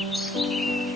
う